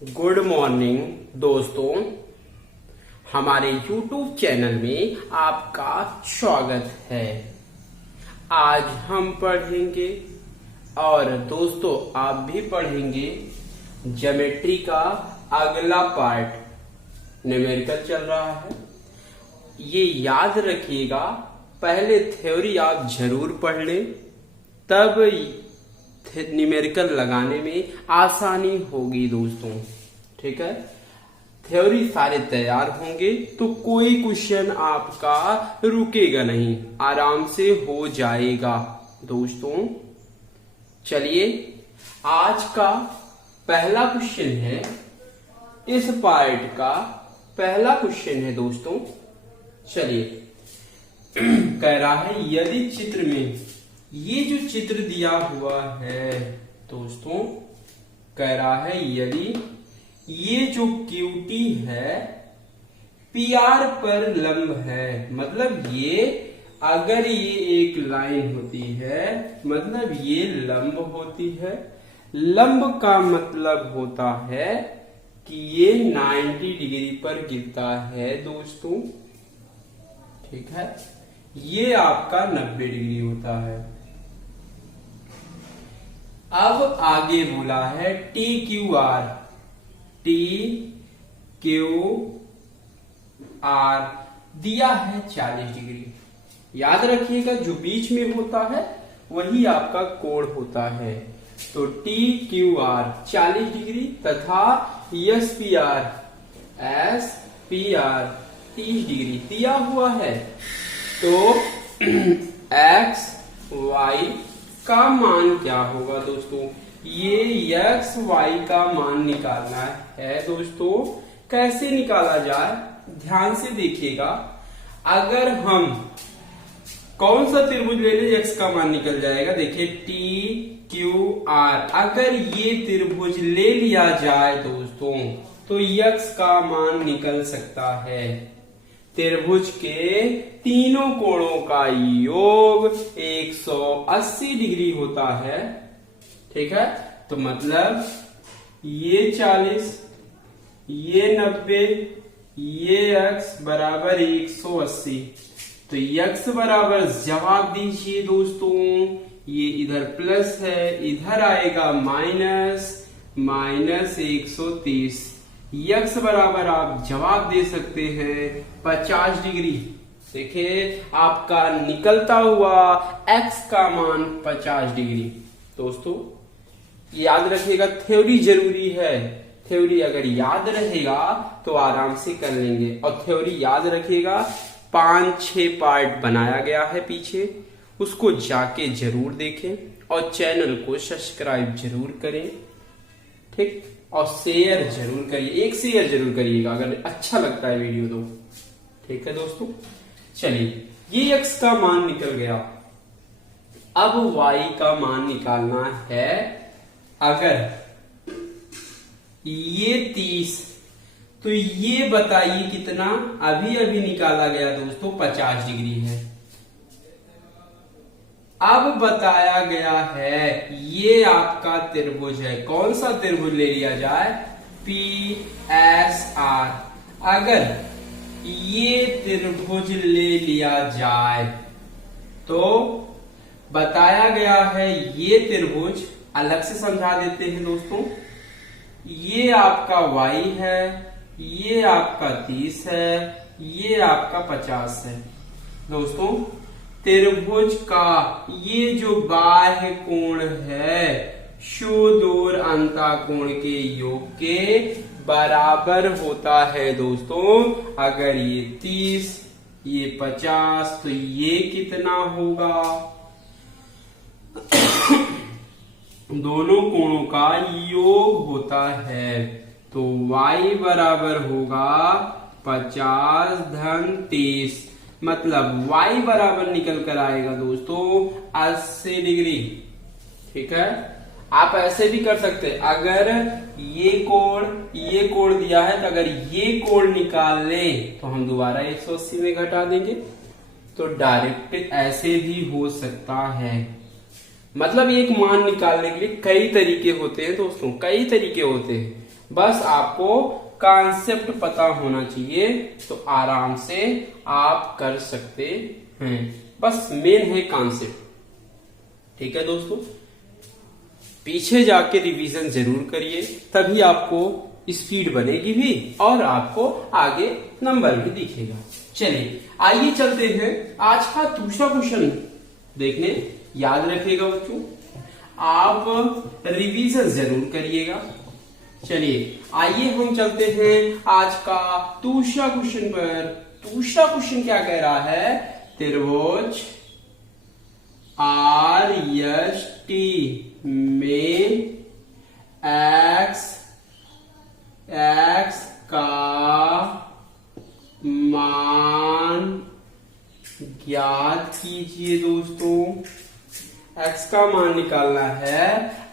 Good morning दोस्तों, हमारे YouTube channel में आपका स्वागत है। आज हम पढ़ेंगे और दोस्तों आप भी पढ़ेंगे ज्योमेट्री का अगला पार्ट। न्यूमेरिकल चल रहा है, ये याद रखिएगा। पहले थ्योरी आप जरूर पढ़ लें, तब न्यूमेरिकल लगाने में आसानी होगी दोस्तों। ठीक है, थ्योरी सारे तैयार होंगे तो कोई क्वेश्चन आपका रुकेगा नहीं, आराम से हो जाएगा दोस्तों। चलिए, आज का पहला क्वेश्चन है, इस पार्ट का पहला क्वेश्चन है दोस्तों। चलिए, कह रहा है यदि चित्र में ये जो चित्र दिया हुआ है दोस्तों, कह रहा है यदि ये जो क्यूटी है पीआर पर लंब है, मतलब ये अगर ये एक लाइन होती है मतलब ये लंब होती है। लंब का मतलब होता है कि ये 90 डिग्री पर गिरता है दोस्तों। ठीक है, ये आपका 90 डिग्री होता है। अब आगे बोला है T Q R, T Q R दिया है 40 डिग्री। याद रखिएगा जो बीच में होता है वही आपका कोण होता है। तो टी क्यू आर 40 डिग्री तथा एस पी आर 30 डिग्री दिया हुआ है। तो एक्स वाई का मान क्या होगा दोस्तों? ये एक्स वाई का मान निकालना है दोस्तों। कैसे निकाला जाए, ध्यान से देखिएगा। अगर हम कौन सा त्रिभुज ले लें एक्स का मान निकल जाएगा। देखिए टी क्यू आर, अगर ये त्रिभुज ले लिया जाए दोस्तों तो एक्स का मान निकल सकता है। त्रिभुज के तीनों कोणों का योग 180 डिग्री होता है। ठीक है, तो मतलब ये 40, ये 90, ये x बराबर 180। तो x बराबर जवाब दीजिए दोस्तों, ये इधर प्लस है, इधर आएगा माइनस 130। यक्स बराबर आप जवाब दे सकते हैं 50 डिग्री। देखिए आपका निकलता हुआ एक्स का मान 50 डिग्री। दोस्तों याद रखिएगा, थ्योरी जरूरी है। थ्योरी अगर याद रहेगा तो आराम से कर लेंगे। और थ्योरी याद रखिएगा, 5-6 पार्ट बनाया गया है पीछे, उसको जाके जरूर देखें और चैनल को सब्सक्राइब जरूर करें। ठीक, और शेयर जरूर करिए, एक शेयर जरूर करिएगा अगर अच्छा लगता है वीडियो तो। ठीक है दोस्तों, चलिए ये x का मान निकल गया। अब y का मान निकालना है। अगर ये 30, तो ये बताइए कितना? अभी अभी निकाला गया दोस्तों, 50 डिग्री है। अब बताया गया है ये आपका त्रिभुज है। कौन सा त्रिभुज ले लिया जाए? P S R. अगर ये त्रिभुज ले लिया जाए तो बताया गया है ये त्रिभुज, अलग से समझा देते हैं दोस्तों। ये आपका y है, ये आपका 30 है, ये आपका 50 है। दोस्तों त्रिभुज का ये जो बाह्य कोण है सुदूर अंतःकोण के योग के बराबर होता है दोस्तों। अगर ये 30, ये 50, तो ये कितना होगा? दोनों कोणों का योग होता है। तो y बराबर होगा 50 धन 30, मतलब y बराबर निकल कर आएगा दोस्तों 80 डिग्री। ठीक है, आप ऐसे भी कर सकते हैं। अगर ये कोण दिया है तो अगर ये कोण निकाल लें तो हम दोबारा 180 में घटा देंगे, तो डायरेक्ट ऐसे भी हो सकता है। मतलब एक मान निकालने के लिए कई तरीके होते हैं दोस्तों, कई तरीके होते हैं। बस आपको कॉन्सेप्ट पता होना चाहिए तो आराम से आप कर सकते हैं। बस मेन है कॉन्सेप्ट। ठीक है दोस्तों, पीछे जाके रिवीजन जरूर करिए, तभी आपको स्पीड बनेगी भी और आपको आगे नंबर भी दिखेगा। चलिए आइए चलते हैं आज का दूसरा क्वेश्चन देखने। याद रखिएगा बच्चों, आप रिवीजन जरूर करिएगा। चलिए आइए हम चलते हैं आज का दूसरा क्वेश्चन पर। दूसरा क्वेश्चन क्या कह रहा है? त्रिभुज RST में x का मान ज्ञात कीजिए। दोस्तों x का मान निकालना है।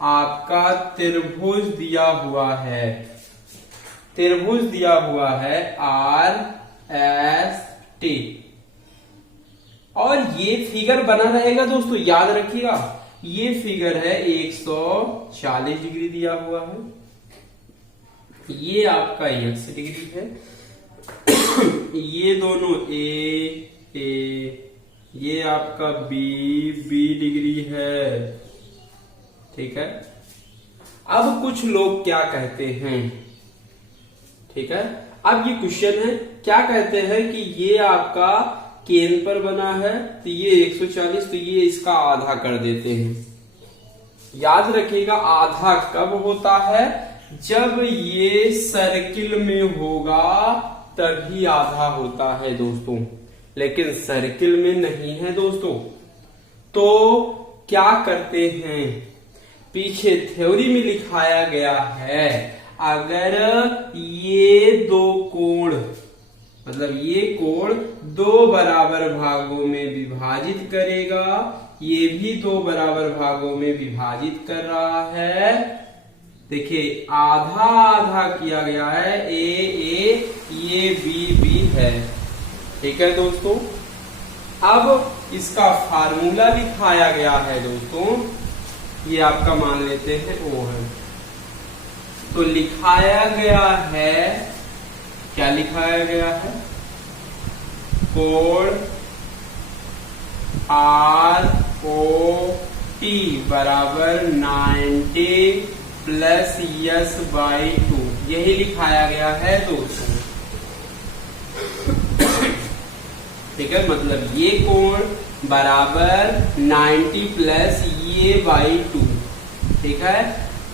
आपका त्रिभुज दिया हुआ है, त्रिभुज दिया हुआ है RST, और ये फिगर बना रहेगा दोस्तों, याद रखिएगा। ये फिगर है 140 डिग्री दिया हुआ है, ये आपका x डिग्री है, ये दोनों a, ये आपका b डिग्री है। ठीक है, अब कुछ लोग क्या कहते हैं, ठीक है, अब ये क्वेश्चन है, क्या कहते हैं कि ये आपका केंद्र पर बना है तो ये 140, तो ये इसका आधा कर देते हैं। याद रखिएगा आधा कब होता है? जब ये सर्किल में होगा तभी आधा होता है दोस्तों, लेकिन सर्किल में नहीं है दोस्तों। तो क्या करते हैं, पीछे थ्योरी में लिखाया गया है, अगर ये दो कोण, मतलब ये कोण दो बराबर भागों में विभाजित करेगा, ये भी दो बराबर भागों में विभाजित कर रहा है। देखिए आधा आधा किया गया है, ए ये बी है। ठीक है दोस्तों, अब इसका फार्मूला लिखाया गया है दोस्तों, ये आपका मान लेते हैं ओ है, तो लिखाया गया है, क्या लिखाया गया है? कोण ROT बराबर 90 प्लस S/2, यही लिखाया गया है दोस्तों। ठीक है, मतलब ये कोण बराबर 90 प्लस ये /2। ठीक है,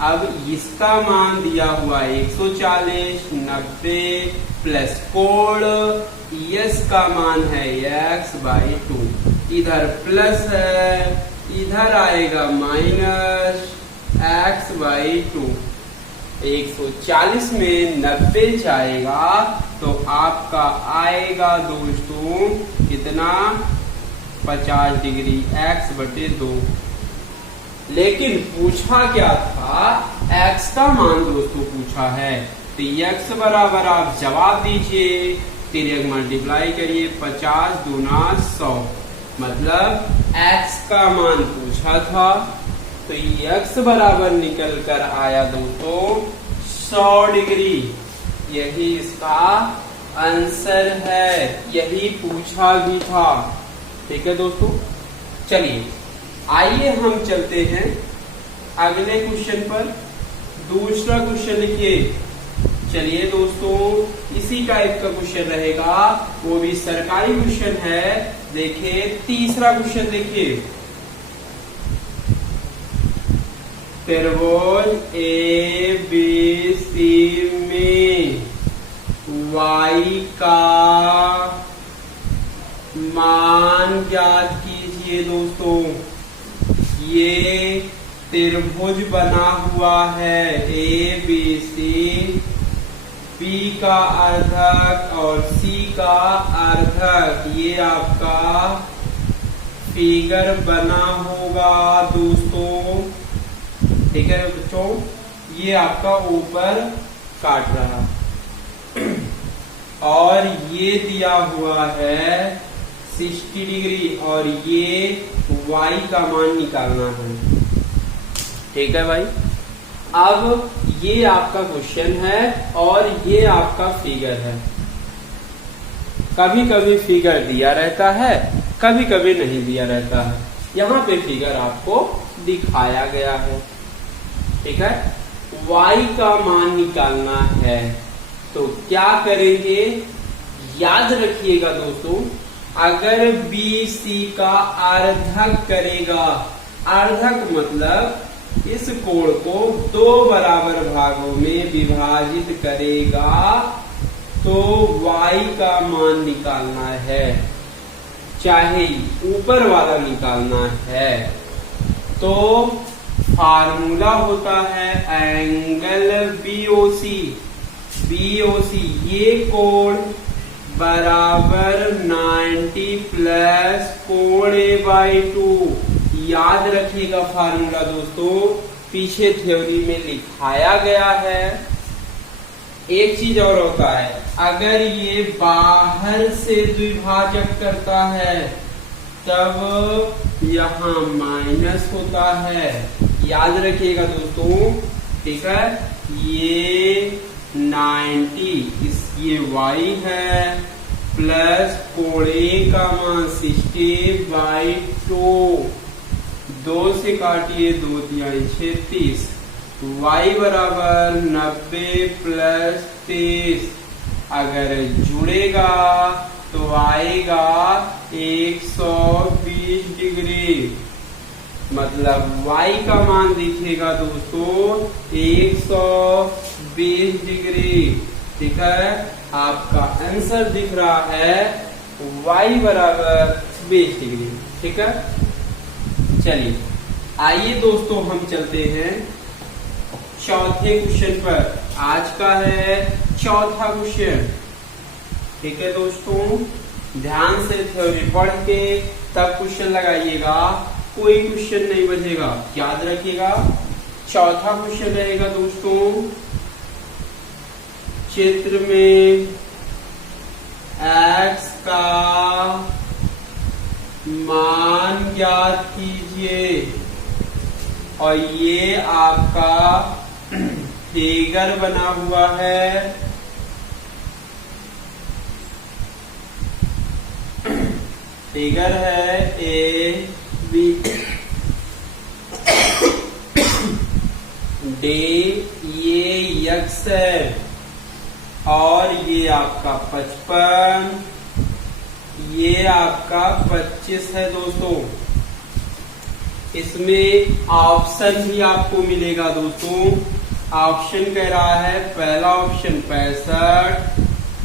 अब इसका मान दिया हुआ 140, 90 प्लस कोण यस का मान है x/2, इधर प्लस है, इधर आएगा माइनस x/2। 140 में 90 जाएगा तो आपका आएगा दोस्तों कितना? 50 डिग्री, x/2। लेकिन पूछा क्या था? x का मान दोस्तों पूछा है, तो x बराबर आप जवाब दीजिए, तिर्यक मल्टीप्लाई करिए, 50 दूना 100, मतलब x का मान पूछा था, तो x बराबर निकल कर आया दोस्तों 100 डिग्री। यही इसका आंसर है, यही पूछा भी था। ठीक है दोस्तों, चलिए आइए हम चलते हैं अगले क्वेश्चन पर। दूसरा क्वेश्चन लिखिए। चलिए दोस्तों, इसी टाइप का क्वेश्चन रहेगा, वो भी सरकारी क्वेश्चन है। देखिए तीसरा क्वेश्चन देखिए, त्रिभुज ABC में y का मान ज्ञात कीजिए। दोस्तों ये त्रिभुज बना हुआ है ABC, B का अर्धक और C का अर्धक, ये आपका फिगर बना होगा दोस्तों। ठीक है बच्चों, ये आपका ऊपर काट रहा और ये दिया हुआ है 60 डिग्री और ये y का मान निकालना है। ठीक है भाई, अब ये आपका क्वेश्चन है और ये आपका फिगर है। कभी कभी फिगर दिया रहता है, कभी कभी नहीं दिया रहता है। यहाँ पे फिगर आपको दिखाया गया है। ठीक है, y का मान निकालना है तो क्या करेंगे, याद रखिएगा दोस्तों, अगर BC का अर्धक करेगा, अर्धक मतलब इस कोण को 2 बराबर भागों में विभाजित करेगा तो y का मान निकालना है, चाहे ऊपर वाला निकालना है। तो फार्मूला होता है एंगल BOC, ये कोण बराबर 90 प्लस कोण A/2। याद रखिएगा फार्मूला दोस्तों, पीछे थ्योरी में लिखाया गया है। एक चीज और होता है, अगर ये बाहर से द्विभाजक करता है तब यहाँ माइनस होता है। याद रखिएगा दोस्तों, ठीक है। ये 90 ये y है प्लस कोण A का मान 60/2, 2 से काटिए 2 तिहाई 36, y बराबर 90 प्लस 23। अगर जुड़ेगा तो आएगा 120 डिग्री, मतलब y का मान दिखेगा दोस्तों 120 डिग्री। ठीक है, आपका आंसर दिख रहा है y बराबर 20 डिग्री। ठीक है, चलिए आइए दोस्तों हम चलते हैं चौथे क्वेश्चन पर। आज का है चौथा क्वेश्चन। ठीक है दोस्तों, ध्यान से थ्योरी पढ़ के तब क्वेश्चन लगाइएगा, कोई क्वेश्चन नहीं बचेगा। याद रखिएगा, चौथा क्वेश्चन रहेगा दोस्तों, चित्र में x का मान ज्ञात कीजिए और ये आपका फिगर बना हुआ है। फिगर है ए बी डे, ये x है और ये आपका 55, ये आपका 25 है दोस्तों। इसमें ऑप्शन भी आपको मिलेगा दोस्तों। ऑप्शन कह रहा है, पहला ऑप्शन 65,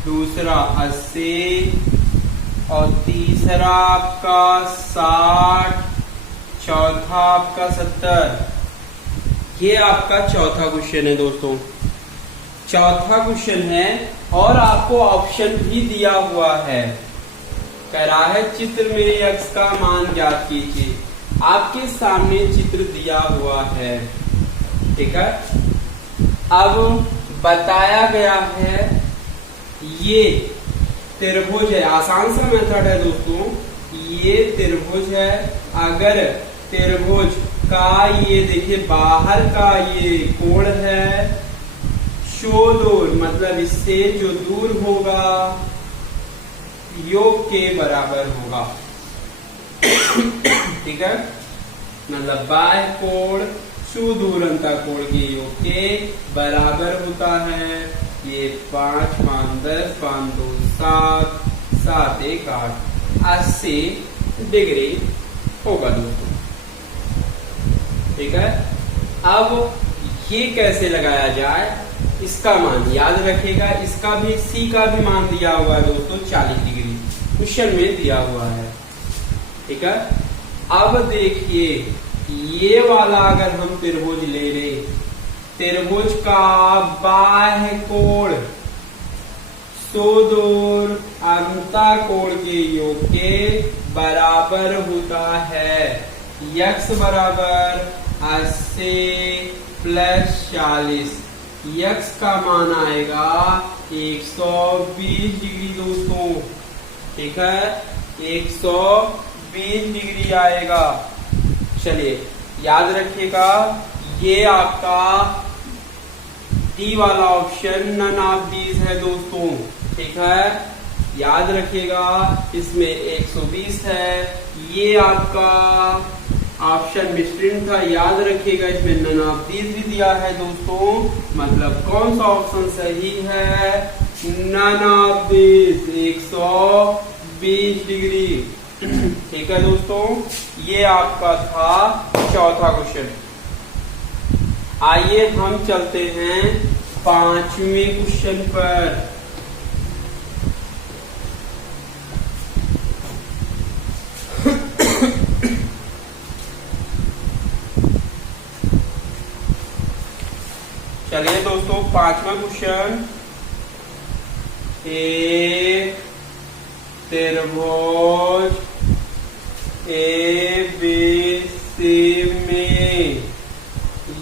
दूसरा 80 और तीसरा आपका 60, चौथा आपका 70। ये आपका चौथा क्वेश्चन है दोस्तों, चौथा क्वेश्चन है और आपको ऑप्शन भी दिया हुआ है। कह रहा है चित्र में x का मान ज्ञात कीजिए। आपके सामने चित्र दिया हुआ है। ठीक है, अब बताया गया है ये त्रिभुज है, आसान सा मेथड है दोस्तों। ये त्रिभुज है, अगर त्रिभुज का ये देखिए बाहर का ये कोण है, शो दूर मतलब इससे जो दूर होगा योग के बराबर होगा। ठीक है, मतलब बाह्य कोण सुदूरंता कोण के योग के बराबर होता है। ये 5 5 10 5 2 7 7 1 8 80 डिग्री होगा दोस्तों। ठीक है, अब ये कैसे लगाया जाए, इसका मान याद रखिएगा। इसका भी C का भी मान दिया हुआ है दोस्तों 40 डिग्री, क्वेश्चन में दिया हुआ है। ठीक है, अब देखिए ये वाला अगर हम त्रिभुज ले ले, त्रिभुज का बाह्य कोण सुदूर अंतःकोण के योग के बराबर होता है। x बराबर 80 प्लस 40, x का मान आएगा 120 डिग्री दोस्तों। ठीक है, 120 डिग्री आएगा। चलिए याद रखिएगा, ये आपका डी वाला ऑप्शन नन ऑफ दीज है दोस्तों। ठीक है, याद रखिएगा इसमें 120 है, ये आपका ऑप्शन मिसप्रिंट था, याद रखिएगा इसमें नन ऑफ दीज भी दिया है दोस्तों। मतलब कौन सा ऑप्शन सही है? None of these, 120 degree. ठीक है दोस्तों, ये आपका था चौथा क्वेश्चन। आइए हम चलते हैं पांचवें क्वेश्चन पर। चलिए दोस्तों, पांचवा क्वेश्चन, एक त्रिभुज ABC में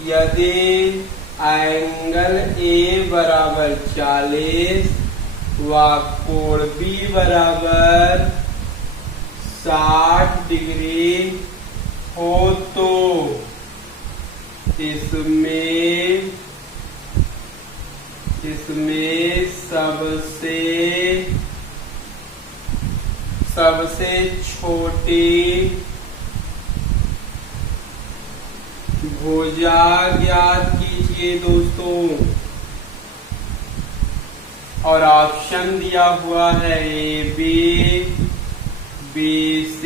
यदि एंगल A बराबर 40 व कोण B बराबर 60 डिग्री हो तो इसमें सबसे छोटी भुजा ज्ञात कीजिए दोस्तों। और ऑप्शन दिया हुआ है AB, BC,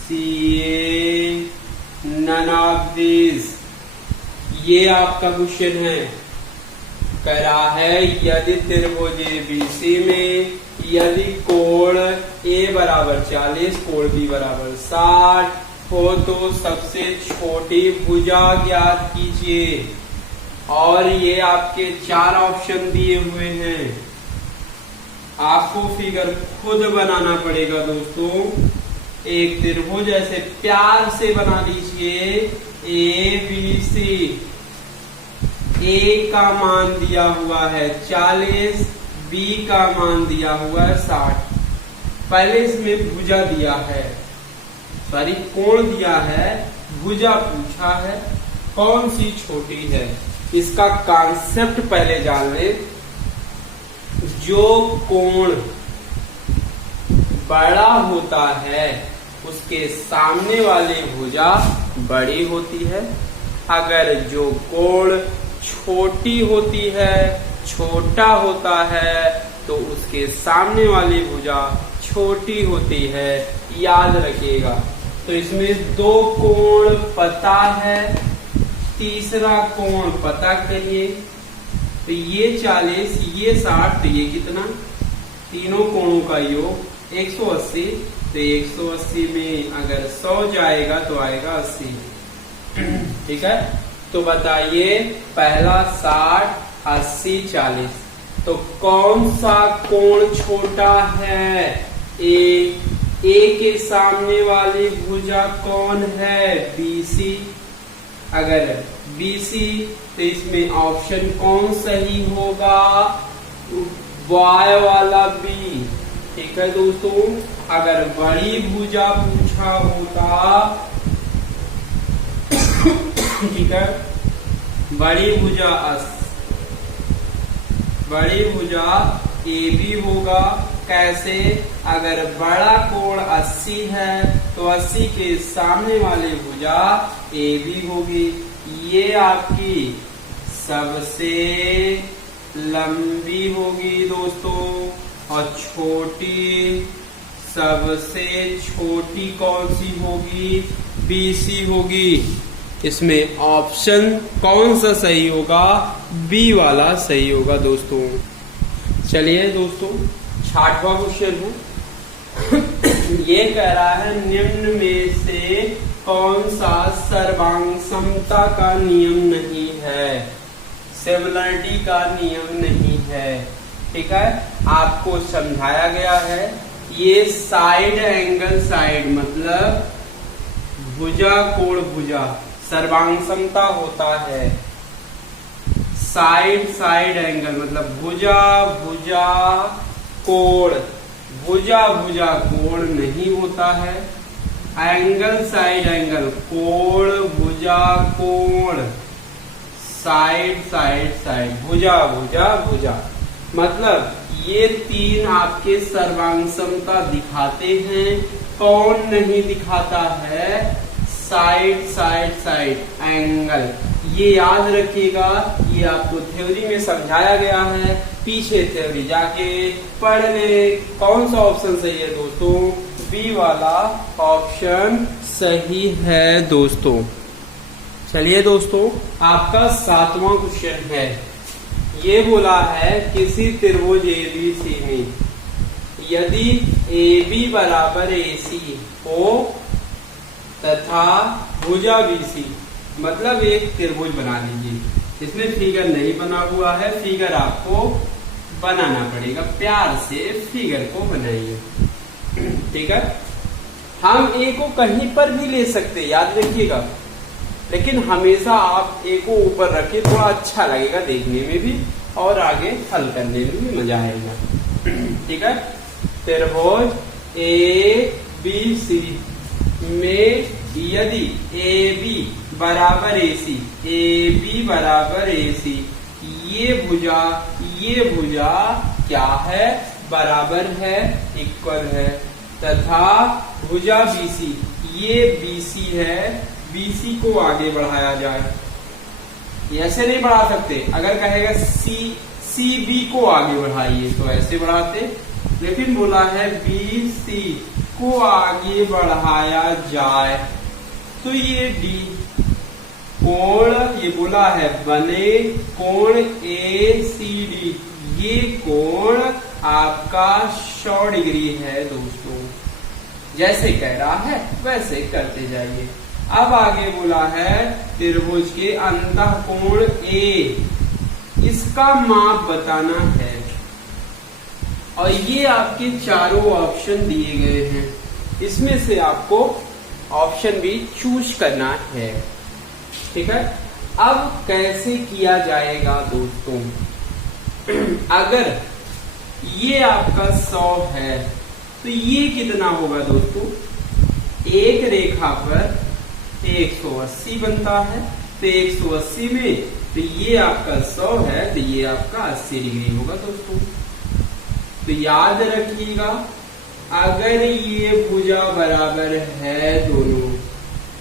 CA, none of this. ये आपका क्वेश्चन है, कह रहा है यदि त्रिभुज ABC में यदि कोण A बराबर 40, कोण B बराबर 60 हो तो सबसे छोटी भुजा ज्ञात कीजिए। और ये आपके 4 ऑप्शन दिए हुए हैं, आपको फिगर खुद बनाना पड़ेगा दोस्तों। एक त्रिभुज ऐसे प्यार से बना लीजिए, ABC। A का मान दिया हुआ है 40, B का मान दिया हुआ है 60। पहले इसमें भुजा दिया है, सॉरी कोण दिया है, भुजा पूछा है, कौन सी छोटी है। इसका कॉन्सेप्ट पहले जान ले। जो कोण बड़ा होता है उसके सामने वाली भुजा बड़ी होती है। अगर जो कोण छोटी होती है, छोटा होता है, तो उसके सामने वाली भुजा छोटी होती है, याद रखिएगा। तो इसमें 2 कोण पता है, तीसरा कोण पता करिए। तो ये 40, ये 60, तो ये कितना? तीनों कोणों का योग 180। तो 180 में अगर 100 जाएगा तो आएगा 80। ठीक है, तो बताइए पहला 60, 80, 40, तो कौन सा कोण छोटा है? ए के सामने वाली भुजा कौन है? BC। अगर BC तो इसमें ऑप्शन कौन सही होगा? Y वाला B। ठीक है दोस्तों, अगर बड़ी भुजा पूछा होता, ठीक है, बड़ी भुजा AB होगा। कैसे? अगर बड़ा कोण 80 है तो 80 के सामने वाली भुजा AB होगी। ये आपकी सबसे लंबी होगी दोस्तों। और सबसे छोटी कौन सी होगी? BC होगी। इसमें ऑप्शन कौन सा सही होगा? B वाला सही होगा दोस्तों। चलिए दोस्तों, 6वां क्वेश्चन है। ये कह रहा है निम्न में से कौन सा सर्वांग समता का नियम नहीं है? सिमिलरिटी का नियम नहीं है। ठीक है, आपको समझाया गया है। ये साइड एंगल साइड मतलब भुजा कोण भुजा सर्वांग समता होता है। साइड एंगल मतलब भुजा भुजा कोण, भुजा भुजा कोण नहीं होता है। एंगल साइड एंगल, कोण भुजा कोण, साइड साइड साइड, भुजा भुजा भुजा, मतलब ये तीन आपके सर्वांग समता दिखाते हैं। कौन नहीं दिखाता है? Side side side angle. ये याद रखिएगा, ये आपको थ्योरी में समझाया गया है, पीछे थ्योरी जाके पढ़ ले। कौन सा ऑप्शन सही है दोस्तों? बी वाला ऑप्शन सही है दोस्तों। चलिए दोस्तों, आपका 7वां क्वेश्चन है। ये बोला है किसी त्रिभुज एबीसी में यदि AB बराबर AC हो तथा भुजा BC, मतलब एक त्रिभुज बना लीजिए। इसमें फिगर नहीं बना हुआ है, फिगर आपको बनाना पड़ेगा। प्यार से फिगर को बनाइए, ठीक है। हम ए को कहीं पर भी ले सकते, याद रखिएगा, लेकिन हमेशा आप ए को ऊपर रखिए, थोड़ा अच्छा लगेगा देखने में भी और आगे हल करने में भी मजा आएगा, ठीक है। त्रिभुज ABC में यदि AB बराबर AC, ये भुजा क्या है? बराबर है, इक्वल है, तथा भुजा BC, ये BC है, BC को आगे बढ़ाया जाए। ऐसे नहीं बढ़ा सकते, अगर कहेगा CB को आगे बढ़ाइए तो ऐसे बढ़ाते, लेकिन बोला है BC को आगे बढ़ाया जाए तो ये D कोण, ये बोला है बने कोण ACD, ये कोण आपका 100 डिग्री है दोस्तों। जैसे कह रहा है वैसे करते जाइए। अब आगे बोला है त्रिभुज के अंतः कोण A, इसका माप बताना है, और ये आपके चारों ऑप्शन दिए गए हैं, इसमें से आपको ऑप्शन भी चूज करना है, ठीक है। अब कैसे किया जाएगा दोस्तों? अगर ये आपका 100 है तो ये कितना होगा दोस्तों? एक रेखा पर 180 बनता है, तो 180 में तो ये आपका 100 है, तो ये आपका 80 डिग्री होगा दोस्तों। तो याद रखिएगा, अगर ये भुजा बराबर है दोनों,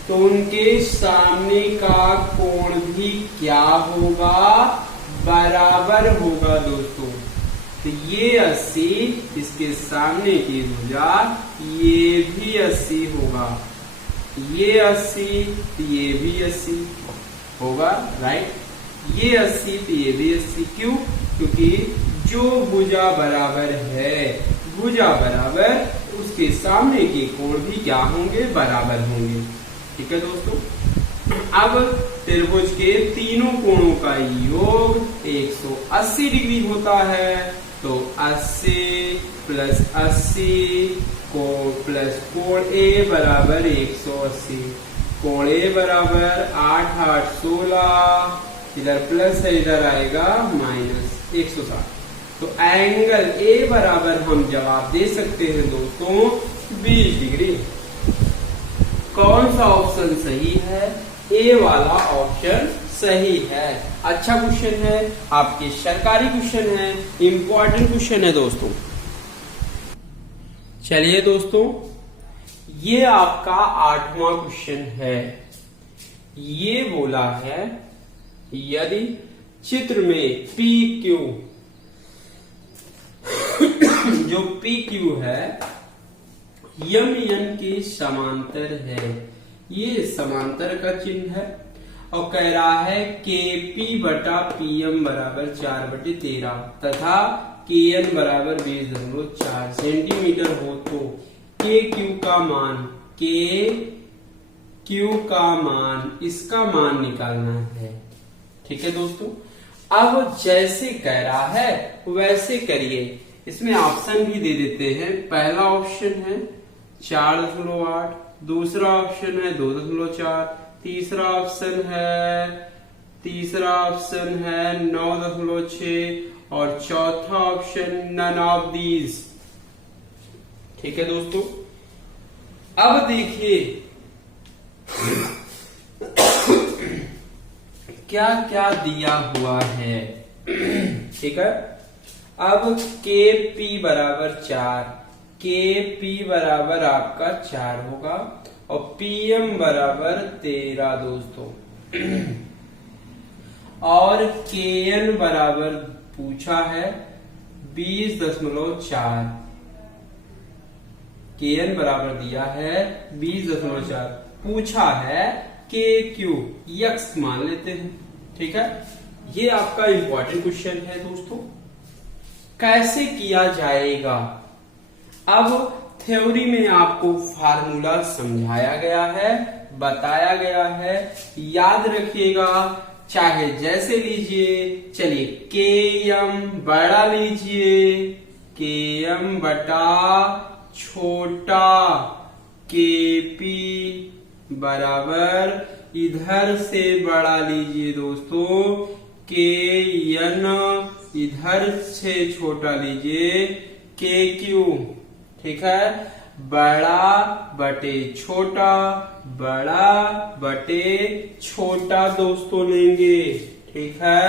तो उनके सामने का कोण भी क्या होगा? बराबर होगा दोस्तों। तो ये 80, इसके सामने की भुजा ये भी 80 होगा, ये 80 तो ये भी 80 होगा, राइट। ये 80 तो ये भी 80, क्यों? क्योंकि जो भुजा बराबर है, भुजा बराबर, उसके सामने के कोण भी क्या होंगे? बराबर होंगे, ठीक है दोस्तों। अब त्रिभुज के तीनों कोणों का योग 180 डिग्री होता है, तो 80 प्लस 80 को प्लस कोण A बराबर 180, कोण A बराबर 8 8 16, इधर प्लस है, इधर आएगा माइनस 160। तो एंगल A बराबर हम जवाब दे सकते हैं दोस्तों 20 डिग्री। कौन सा ऑप्शन सही है? ए वाला ऑप्शन सही है। अच्छा क्वेश्चन है, आपके सरकारी क्वेश्चन है, इंपॉर्टेंट क्वेश्चन है दोस्तों। चलिए दोस्तों, ये आपका 8वां क्वेश्चन है। ये बोला है यदि चित्र में PQ, जो PQ है MN के समांतर है, ये समांतर का चिन्ह है, और कह रहा है KP बटा PM बराबर 4/13 तथा KN बराबर 20.4 सेंटीमीटर हो तो KQ का मान, KQ का मान, इसका मान निकालना है, ठीक है दोस्तों। अब जैसे कह रहा है वैसे करिए। इसमें ऑप्शन भी दे देते हैं। पहला ऑप्शन है 4.8, दूसरा ऑप्शन है 2.4, तीसरा ऑप्शन है 9.6 और चौथा ऑप्शन नन ऑफ दीज, ठीक है दोस्तों। अब देखिए क्या क्या दिया हुआ है। ठीक है, अब KP बराबर 4, KP बराबर आपका 4 होगा और PM बराबर 13 दोस्तों। और KN बराबर पूछा है 20.4, KN बराबर दिया है 20.4, पूछा है KQ, यक्स मान लेते हैं। ठीक है, ये आपका इंपॉर्टेंट क्वेश्चन है दोस्तों। कैसे किया जाएगा, अब थ्योरी में आपको फार्मूला समझाया गया है, बताया गया है, याद रखिएगा, चाहे जैसे लीजिए। चलिए KM बड़ा लीजिए, KM बटा छोटा KP बराबर इधर से बड़ा लीजिए दोस्तों, KN इधर से छोटा लीजिए KQ। ठीक है, बड़ा बटे छोटा, बड़ा बटे छोटा दोस्तों लेंगे। ठीक है,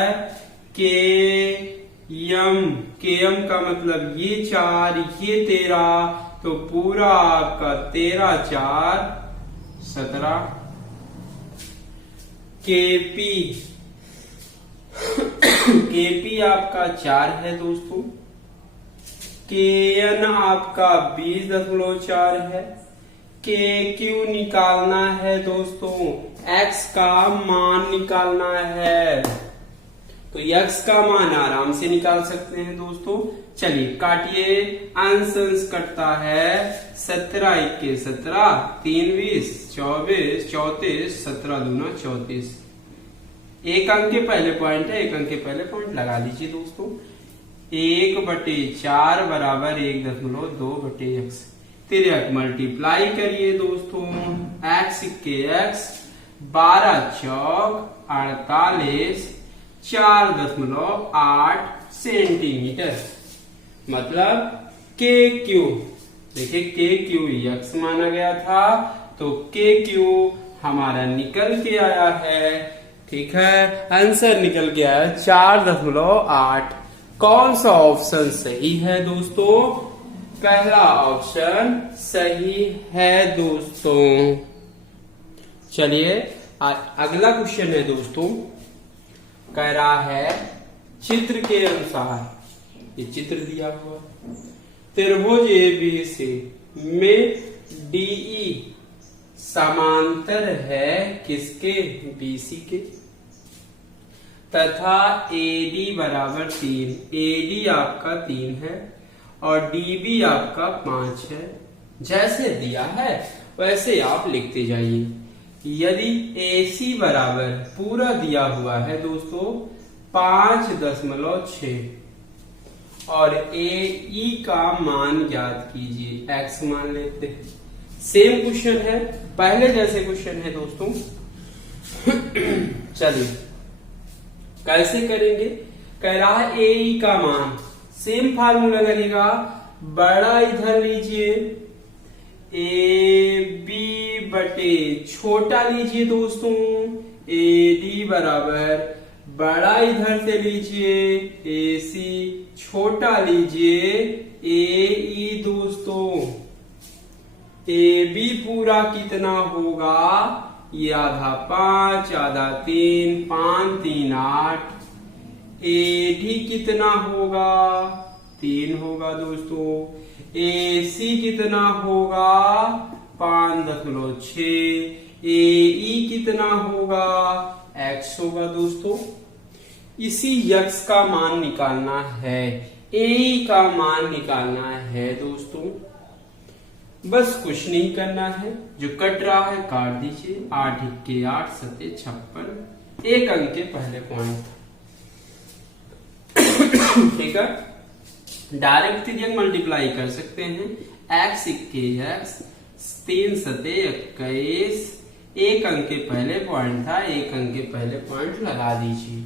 KM का मतलब ये 4, ये 13, तो पूरा आपका 13 4 17। KP आपका 4 है दोस्तों, KN आपका 20.4 है। KQ निकालना है दोस्तों, X का मान निकालना है, तो X का मान आराम से निकाल सकते हैं दोस्तों। चलिए काटिए, अंश अंश कटता है, 17 1 17, 3 20, 24 34, 17 दूना 34। एक अंक के पहले पॉइंट है, एक अंक के पहले पॉइंट लगा लीजिए दोस्तों। 1/4 बराबर 1.2/x। तिर्यक मल्टीप्लाई करिए दोस्तों, x के x 12 चौक 48, 4.8 सेंटीमीटर। मतलब KQ, देखिए KQ x माना गया था, तो KQ हमारा निकल के आया है। ठीक है, आंसर निकल के आया 4.8। कौन सा ऑप्शन सही है दोस्तों? पहला ऑप्शन सही है दोस्तों। चलिए अगला क्वेश्चन है दोस्तों, कह रहा है चित्र के अनुसार, ये चित्र दिया हुआ त्रिभुज ABC में DE समांतर है किसके? BC के, तथा AD बराबर 3, AD आपका 3 है और DB आपका 5 है। जैसे दिया है वैसे आप लिखते जाइए। यदि AC बराबर पूरा दिया हुआ है दोस्तों 5.6 और AE का मान ज्ञात कीजिए, X मान लेते हैं। सेम क्वेश्चन है, पहले जैसे क्वेश्चन है दोस्तों। चलिए कैसे करेंगे? कह रहा है AE का मान, सेम फार्मूला लगेगा, बड़ा इधर लीजिए, AB बटे छोटा लीजिए दोस्तों, AD बराबर बड़ा इधर से लीजिए, AC छोटा लीजिए, AE दोस्तों। AB पूरा कितना होगा? ये आधा 5, आधा 3, 5 3 8। AD कितना होगा? 3 होगा दोस्तों। AC कितना होगा? 5.6। AE कितना होगा? X होगा दोस्तों। इसी यक्स का मान निकालना है, AE का मान निकालना है दोस्तों। बस कुछ नहीं करना है, जो कट रहा है काट दीजिए। 8 1 8 7 56, एक अंक के पहले पॉइंट। ठीक है, डायरेक्ट तिर्यक मल्टीप्लाई कर सकते हैं। x 1 x 3 7 21, एक अंक के पहले पॉइंट था, एक अंक के पहले पॉइंट लगा दीजिए।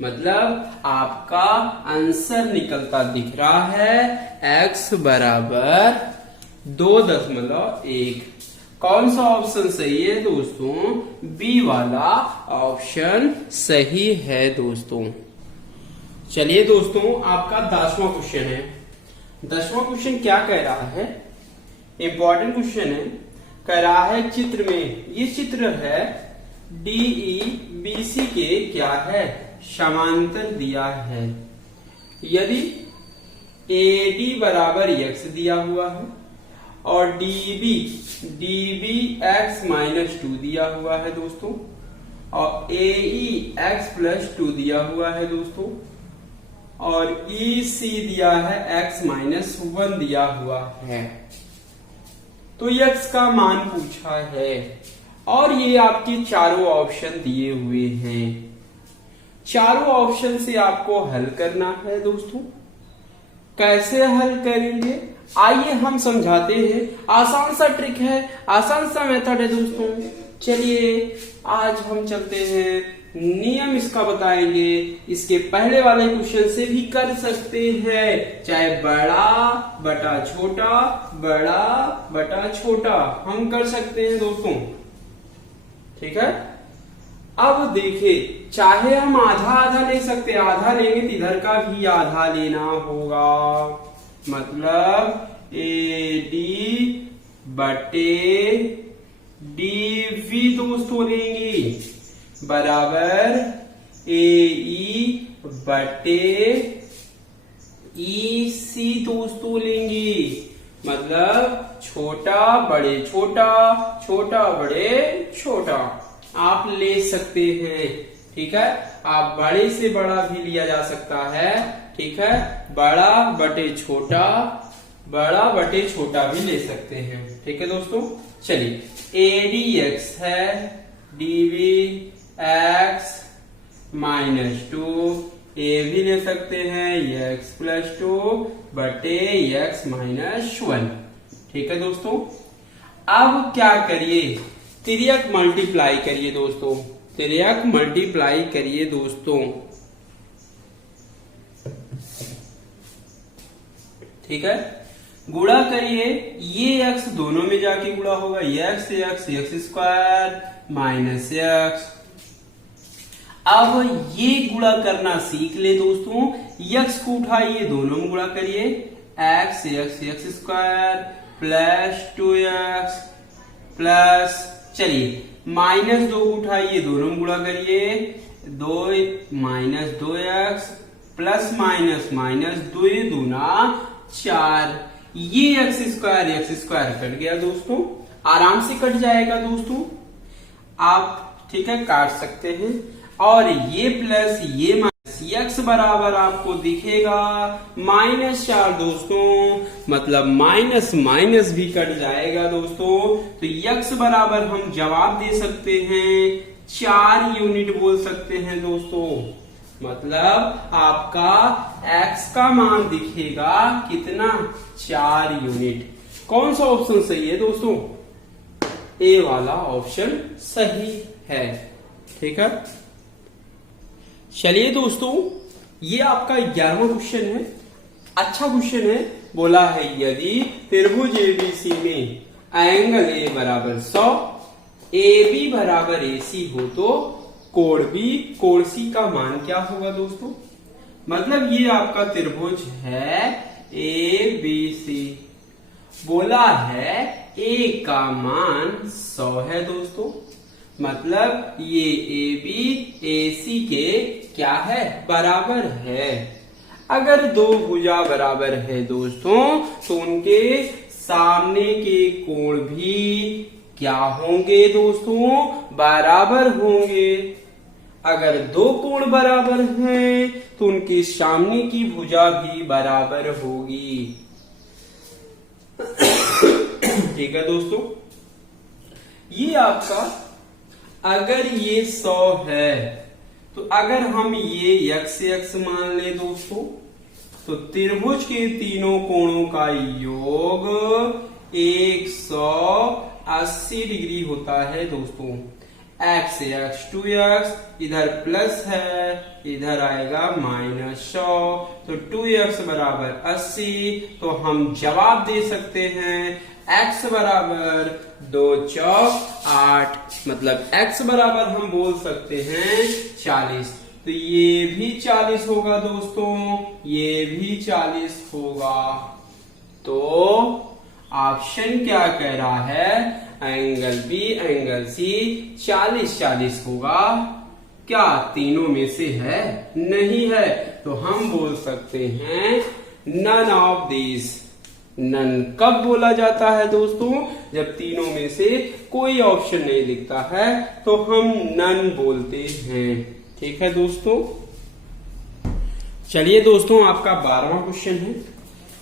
मतलब आपका आंसर निकलता दिख रहा है x बराबर 2.1। कौन सा ऑप्शन सही है दोस्तों? बी वाला ऑप्शन सही है दोस्तों। चलिए दोस्तों, आपका 10वां क्वेश्चन है। 10वां क्वेश्चन क्या कह रहा है? इंपॉर्टेंट क्वेश्चन है। कह रहा है चित्र में, ये चित्र है DE BC के क्या है? समांतर दिया है। यदि AD बराबर x दिया हुआ है और DB x-2 दिया हुआ है दोस्तों, और AE x+2 दिया हुआ है दोस्तों, और EC दिया है x-1 दिया हुआ है। तो x का मान पूछा है और ये आपके चारों ऑप्शन दिए हुए हैं। चारों ऑप्शन से आपको हल करना है दोस्तों। कैसे हल करेंगे आइए हम समझाते हैं। आसान सा ट्रिक है, आसान सा मेथड है दोस्तों। चलिए आज हम चलते हैं, नियम इसका बताएंगे। इसके पहले वाले क्वेश्चन से भी कर सकते हैं, चाहे बड़ा बटा छोटा, बड़ा बटा छोटा हम कर सकते हैं दोस्तों। ठीक है, अब देखिए, चाहे हम आधा आधा ले सकते हैं, आधा लेंगे तो इधर का भी आधा लेना होगा। मतलब AD बटे DV दोस्तों लेंगे बराबर AE बटे EC दोस्तों लेंगे। मतलब छोटा बड़े छोटा, छोटा बड़े छोटा आप ले सकते हैं। ठीक है, आप बड़े से बड़ा भी लिया जा सकता है। ठीक है, बड़ा बटे छोटा, बड़ा बटे छोटा भी ले सकते हैं। ठीक है दोस्तों, चलिए ADX है, DV x-2, A भी ले सकते हैं x+2 बटे x-1। ठीक है दोस्तों, अब क्या करिए? तिर्यक मल्टीप्लाई करिए दोस्तों, तिर्यक मल्टीप्लाई करिए दोस्तों। ठीक है, गुणा करिए, ये x दोनों में जाके गुणा होगा, x माइनस x। अब ये गुणा करना सीख ले दोस्तों। x को उठाइए, दोनों में गुणा करिए, x प्लस 2x प्लस, चलिए -2 उठाइए, दोनों में गुणा करिए, 2 माइनस 2x प्लस माइनस 2 दूना 4। ये x² कट गया दोस्तों, आराम से कट जाएगा दोस्तों। आप ठीक है काट सकते हैं। और ये प्लस ये माइनस, x बराबर आपको दिखेगा -4 दोस्तों। मतलब माइनस माइनस भी कट जाएगा दोस्तों। तो x बराबर हम जवाब दे सकते हैं 4 यूनिट बोल सकते हैं दोस्तों। मतलब आपका x का मान दिखेगा कितना? 4 यूनिट। कौन सा ऑप्शन सही है दोस्तों? ए वाला ऑप्शन सही है। ठीक है, चलिए दोस्तों, ये आपका 11वां क्वेश्चन है। अच्छा क्वेश्चन है। बोला है यदि त्रिभुज ABC में एंगल A बराबर 100, AB बराबर AC हो तो कोण C का मान क्या होगा दोस्तों? मतलब ये आपका त्रिभुज है ABC। बोला है A का मान 100 है दोस्तों। मतलब ये AB AC के क्या है? बराबर है। अगर दो भुजा बराबर है दोस्तों तो उनके सामने के कोण भी क्या होंगे दोस्तों? बराबर होंगे। अगर दो कोण बराबर हैं तो उनके सामने की भुजा भी बराबर होगी। ठीक है दोस्तों, ये आपका अगर ये 100 है तो अगर हम ये x मान ले दोस्तों तो त्रिभुज के तीनों कोणों का योग 180 डिग्री होता है दोस्तों। x 2x, इधर प्लस है, इधर आएगा -100, तो 2x बराबर 80। तो हम जवाब दे सकते हैं x बराबर 2 चौक 8, मतलब x बराबर हम बोल सकते हैं 40। तो ये भी 40 होगा दोस्तों, ये भी 40 होगा। तो ऑप्शन क्या कह रहा है, एंगल बी एंगल सी 40-40 होगा। क्या तीनों में से है? नहीं है। तो हम बोल सकते हैं नन ऑफ दिस। नन कब बोला जाता है दोस्तों? जब तीनों में से कोई ऑप्शन नहीं दिखता है तो हम नन बोलते हैं। ठीक है दोस्तों। चलिए दोस्तों, आपका 12वां क्वेश्चन है।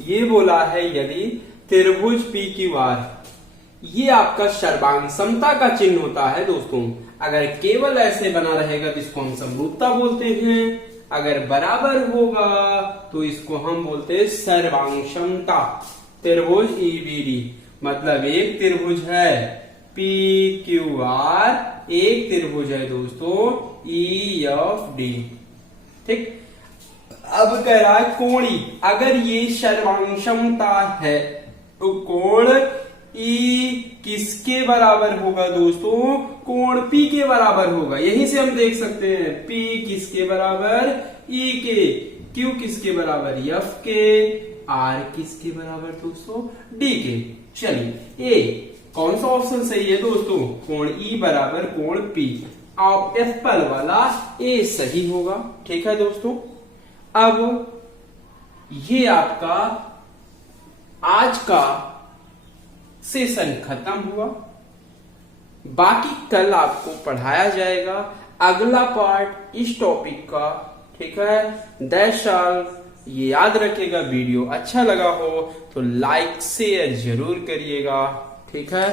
ये बोला है यदि त्रिभुज पी क्यू आर, ये आपका सर्वांग समता का चिन्ह होता है दोस्तों। अगर केवल ऐसे बना रहेगा तो इसको हम समरूपता बोलते हैं, अगर बराबर होगा तो इसको हम बोलते हैं सर्वांग समता। त्रिभुज ईबीडी, मतलब एक त्रिभुज है पी क्यू आर, एक त्रिभुज है दोस्तों ई एफ डी। ठीक, अब कह रहा है कोणी, अगर ये सर्वांग समता है तो कोण ई किसके बराबर होगा दोस्तों? कोण पी के बराबर होगा। यहीं से हम देख सकते हैं पी किसके बराबर? ई के। क्यू किसके बराबर? एफ के। आर किसके बराबर दोस्तों? डी के। चलिए ए कौन सा ऑप्शन सही है दोस्तों? कोण ई बराबर कोण पी। आप एप्पल वाला ए सही होगा। ठीक है दोस्तों। अब ये आपका आज का सेशन खत्म हुआ। बाकी कल आपको पढ़ाया जाएगा अगला पार्ट इस टॉपिक का। ठीक है, 10 साल ये याद रखेगा। वीडियो अच्छा लगा हो तो लाइक शेयर जरूर करिएगा। ठीक है।